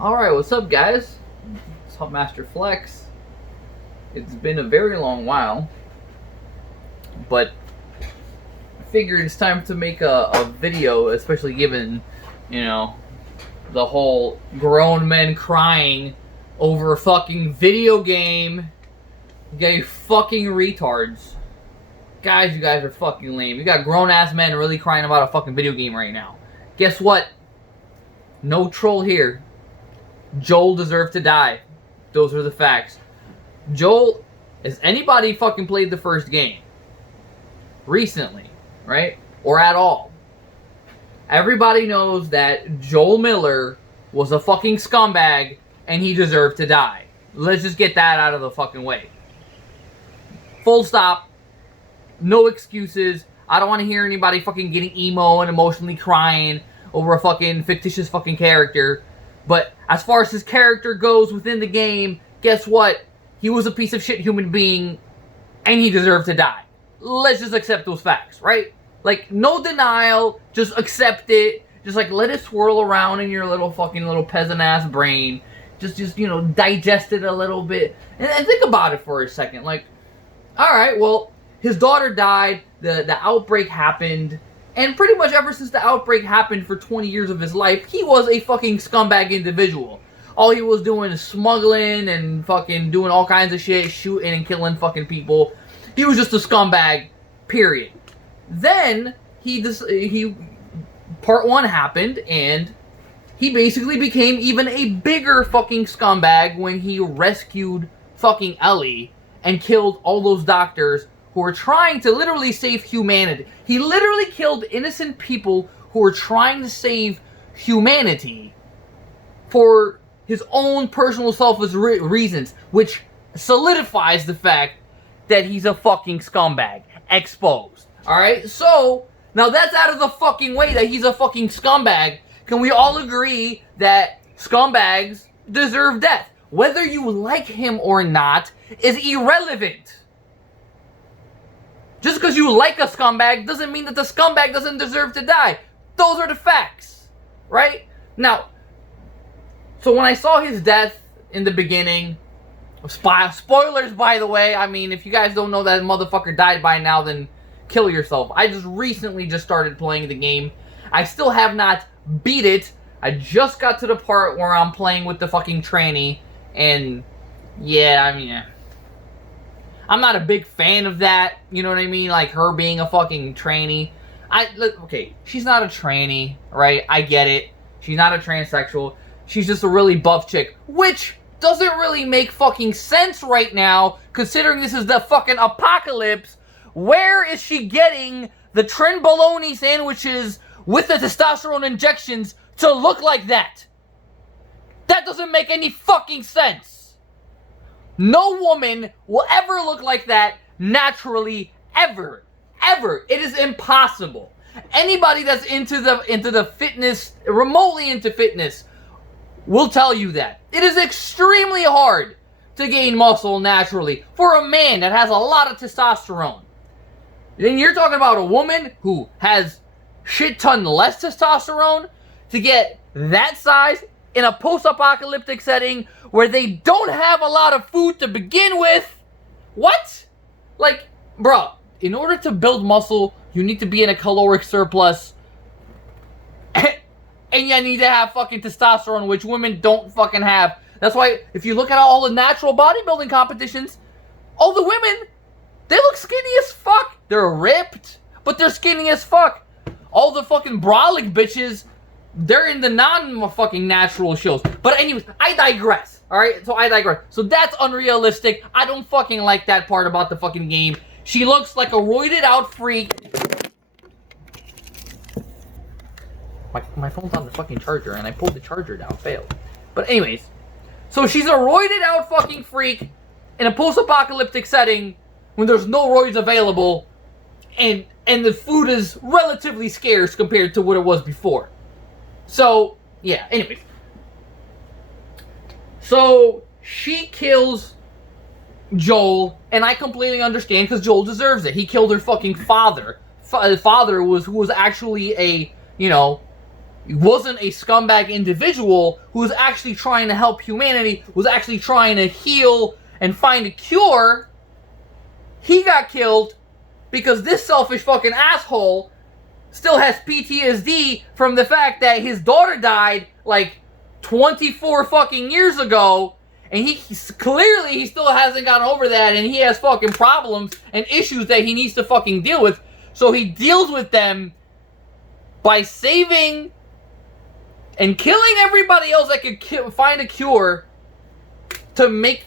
Alright, what's up, guys? It's Master Flex. It's been a very long while, but I figured it's time to make a video, especially given, the whole grown men crying over a fucking video game. You fucking retards. Guys, you guys are fucking lame. You got grown-ass men really crying about a fucking video game right now. Guess what? No troll here. Joel deserved to die. Those are the facts. Joel, has anybody fucking played the first game? Recently, right? Or at all? Everybody knows that Joel Miller was a fucking scumbag and he deserved to die. Let's just get that out of the fucking way. Full stop. No excuses. I don't want to hear anybody fucking getting emo and emotionally crying over a fucking fictitious fucking character. But as far as his character goes within the game, guess what? He was a piece of shit human being, and he deserved to die. Let's just accept those facts, right? Like, no denial, just accept it. Just, like, let it swirl around in your little peasant-ass brain. Just, digest it a little bit. And think about it for a second. Like, alright, well, his daughter died, the outbreak happened, and pretty much ever since the outbreak happened for 20 years of his life, he was a fucking scumbag individual. All he was doing is smuggling and fucking doing all kinds of shit, shooting and killing fucking people. He was just a scumbag, period. Then, part one happened, and he basically became even a bigger fucking scumbag when he rescued fucking Ellie and killed all those doctors who were trying to literally save humanity. He literally killed innocent people who were trying to save humanity for his own personal selfish reasons, which solidifies the fact that he's a fucking scumbag. Exposed. Alright? So, now that's out of the fucking way that he's a fucking scumbag. Can we all agree that scumbags deserve death? Whether you like him or not is irrelevant. Just because you like a scumbag doesn't mean that the scumbag doesn't deserve to die. Those are the facts. Right? Now, so when I saw his death in the beginning, spoilers by the way, I mean, if you guys don't know that motherfucker died by now, then kill yourself. I just recently started playing the game. I still have not beat it. I just got to the part where I'm playing with the fucking tranny, and yeah, I mean, I'm not a big fan of that, you know what I mean? Like, her being a fucking tranny. Okay, she's not a tranny, right? I get it. She's not a transsexual. She's just a really buff chick, which doesn't really make fucking sense right now, considering this is the fucking apocalypse. Where is she getting the trenbolone sandwiches with the testosterone injections to look like that? That doesn't make any fucking sense. No woman will ever look like that naturally, ever. Ever. It is impossible. Anybody that's into the fitness, remotely into fitness, will tell you that. It is extremely hard to gain muscle naturally for a man that has a lot of testosterone. Then you're talking about a woman who has shit ton less testosterone to get that size in a post-apocalyptic setting where they don't have a lot of food to begin with. What? Like, bro, in order to build muscle, you need to be in a caloric surplus. And you need to have fucking testosterone, which women don't fucking have. That's why, if you look at all the natural bodybuilding competitions, all the women, they look skinny as fuck. They're ripped, but they're skinny as fuck. All the fucking brolic bitches, they're in the non-fucking natural shows. But anyways, I digress. Alright? So I digress. So that's unrealistic. I don't fucking like that part about the fucking game. She looks like a roided out freak. My phone's on the fucking charger and I pulled the charger down. Failed. But anyways. So she's a roided out fucking freak in a post-apocalyptic setting when there's no roids available and the food is relatively scarce compared to what it was before. So, yeah, anyways. So, she kills Joel, and I completely understand because Joel deserves it. He killed her fucking father. Father who was actually a, wasn't a scumbag individual who was actually trying to help humanity, was actually trying to heal and find a cure, he got killed because this selfish fucking asshole still has PTSD from the fact that his daughter died like 24 fucking years ago, and he still hasn't gotten over that, and he has fucking problems and issues that he needs to fucking deal with. So he deals with them by saving and killing everybody else that could find a cure to make,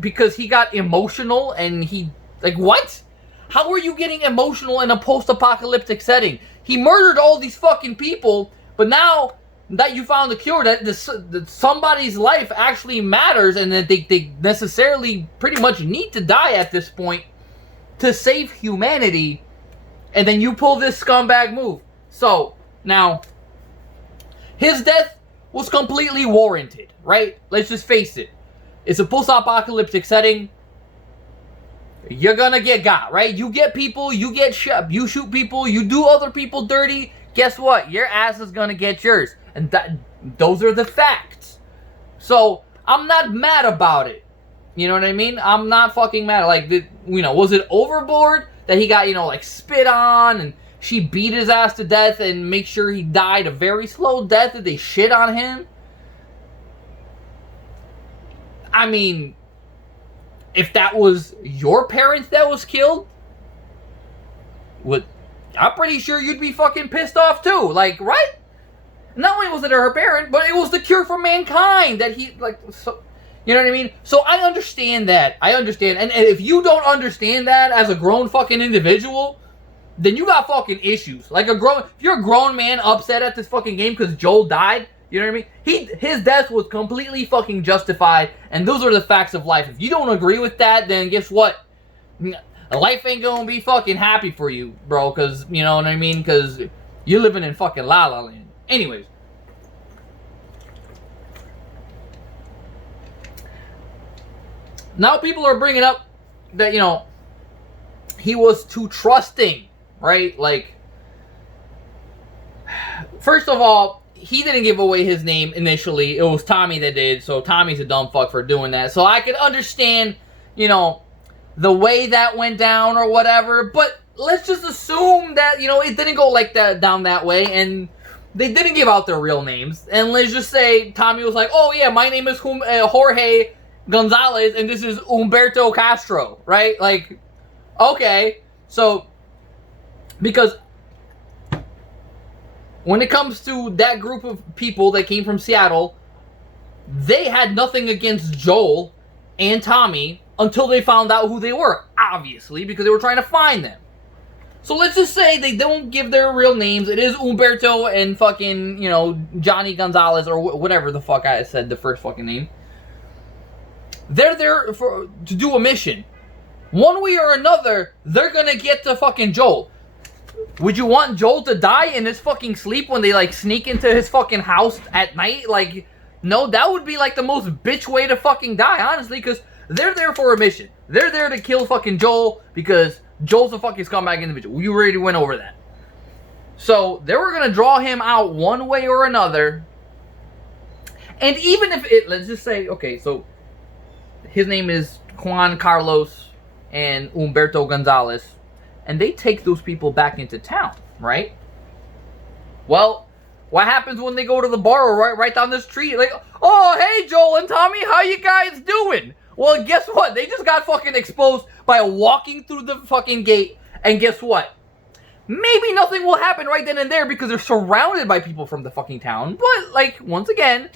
because he got emotional. And he, like, what? How are you getting emotional in a post-apocalyptic setting? He murdered all these fucking people, but now that you found the cure, that somebody's life actually matters, and that they necessarily pretty much need to die at this point to save humanity, and then you pull this scumbag move. So, now, his death was completely warranted, right? Let's just face it. It's a post-apocalyptic setting. You're gonna get got, right? You get people, you get shot, you shoot people, you do other people dirty. Guess what? Your ass is gonna get yours. And those are the facts. So, I'm not mad about it. You know what I mean? I'm not fucking mad. Like, was it overboard that he got, like, spit on, and she beat his ass to death and make sure he died a very slow death, that they shit on him? I mean, if that was your parents that was killed, I'm pretty sure you'd be fucking pissed off too. Like, right? Not only was it her parent, but it was the cure for mankind that he, like, so, you know what I mean? So I understand that. I understand. And if you don't understand that as a grown fucking individual, then you got fucking issues. Like, if you're a grown man upset at this fucking game because Joel died, you know what I mean? His death was completely fucking justified, and those are the facts of life. If you don't agree with that, then guess what? Life ain't gonna be fucking happy for you, bro, because, you know what I mean? Because you're living in fucking La La Land. Anyways. Now people are bringing up that, he was too trusting, right? Like, first of all, he didn't give away his name initially. It was Tommy that did, so Tommy's a dumb fuck for doing that. So I could understand, the way that went down or whatever, but let's just assume that, it didn't go like that, down that way, and they didn't give out their real names. And let's just say Tommy was like, oh yeah, my name is Jorge Gonzalez, and this is Humberto Castro, right? Like, okay, so, because when it comes to that group of people that came from Seattle, they had nothing against Joel and Tommy until they found out who they were, obviously, because they were trying to find them. So let's just say they don't give their real names. It is Humberto and fucking, Johnny Gonzalez, or whatever the fuck I said the first fucking name. They're there to do a mission. One way or another, they're gonna get to fucking Joel. Would you want Joel to die in his fucking sleep when they, like, sneak into his fucking house at night? Like, no, that would be, like, the most bitch way to fucking die, honestly, because they're there for a mission. They're there to kill fucking Joel because Joel's a fucking scumbag individual. You already went over that. So, they were gonna draw him out one way or another. And even if let's just say, okay, so his name is Juan Carlos and Humberto Gonzalez, and they take those people back into town, right? Well, what happens when they go to the bar or right down the street? Like, oh, hey, Joel and Tommy, how you guys doing? Well, guess what? They just got fucking exposed by walking through the fucking gate, and guess what? Maybe nothing will happen right then and there because they're surrounded by people from the fucking town, but, like, once again,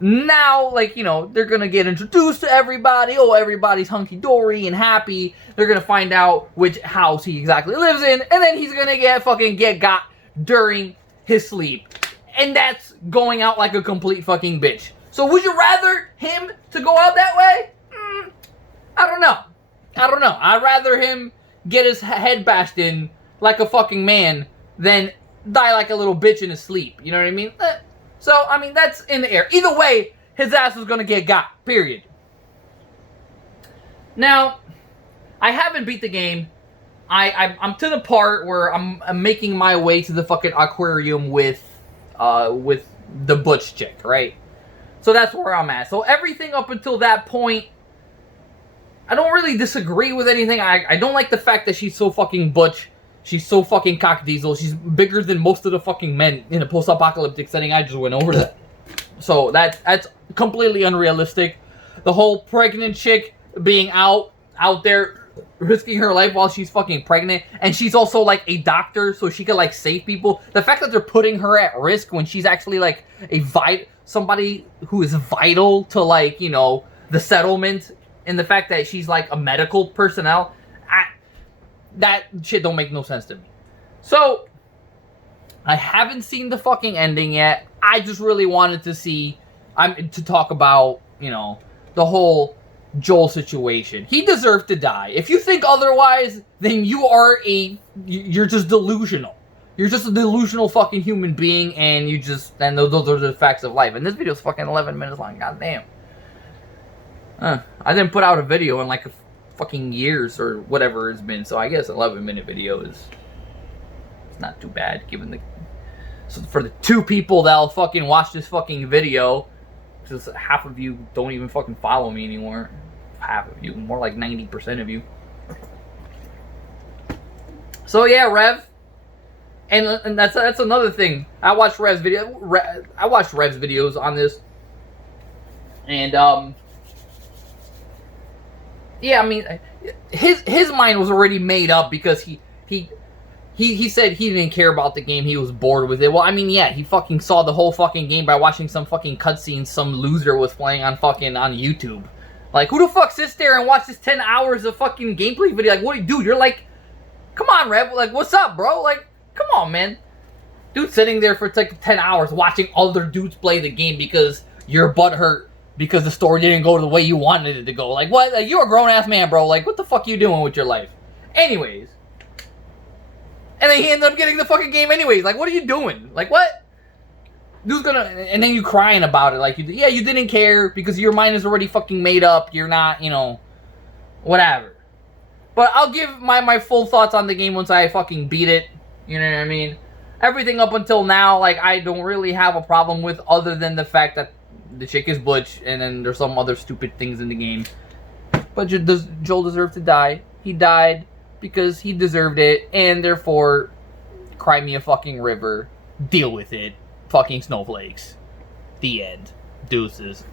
now, like, they're gonna get introduced to everybody. Oh, everybody's hunky-dory and happy. They're gonna find out which house he exactly lives in, and then he's gonna get got during his sleep. And that's going out like a complete fucking bitch. So would you rather him to go out that way? I don't know. I'd rather him get his head bashed in like a fucking man than die like a little bitch in his sleep. You know what I mean? So, I mean, that's in the air. Either way, his ass was gonna get got. Period. Now, I haven't beat the game. I'm to the part where I'm making my way to the fucking aquarium with with the butch chick, right? So that's where I'm at. So everything up until that point, I don't really disagree with anything. I don't like the fact that she's so fucking butch. She's so fucking cock diesel. She's bigger than most of the fucking men in a post-apocalyptic setting. I just went over that. So that's completely unrealistic. The whole pregnant chick being out there risking her life while she's fucking pregnant, and she's also like a doctor, so she could like save people. The fact that they're putting her at risk when she's actually like somebody who is vital to, like, you know, the settlement, and the fact that she's like a medical personnel, that shit don't make no sense to me. So I haven't seen the fucking ending yet. I just really wanted to see, to talk about, you know, the whole Joel situation. He deserved to die. If you think otherwise, then you're just delusional. You're just a delusional fucking human being, and those are the facts of life. And this video is fucking 11 minutes long. Goddamn. I didn't put out a video in like fucking years or whatever it's been, so I guess an 11-minute video is not too bad given so for the 2 people that'll fucking watch this fucking video, because half of you don't even fucking follow me anymore. Half of you, more like 90% of you. So yeah, Rev, and that's another thing. I watched Rev's videos on this, and yeah, I mean, his mind was already made up because he said he didn't care about the game. He was bored with it. Well, I mean, yeah, he fucking saw the whole fucking game by watching some fucking cutscenes some loser was playing on YouTube. Like, who the fuck sits there and watches 10 hours of fucking gameplay video? Like, what, dude? You're like, come on, Rev. Like, what's up, bro? Like, come on, man. Dude sitting there for like 10 hours watching other dudes play the game because your butt hurt because the story didn't go the way you wanted it to go. Like, what? Like, you're a grown-ass man, bro. Like, what the fuck you doing with your life? Anyways. And then he ended up getting the fucking game anyways. Like, what are you doing? Like, what? Dude's gonna... And then you crying about it. Like, you didn't care because your mind is already fucking made up. You're not, you know... Whatever. But I'll give my full thoughts on the game once I fucking beat it. You know what I mean? Everything up until now, like, I don't really have a problem with, other than the fact that the chick is butch, and then there's some other stupid things in the game. But Joel deserved to die. He died because he deserved it, and therefore, cry me a fucking river. Deal with it. Fucking snowflakes. The end. Deuces.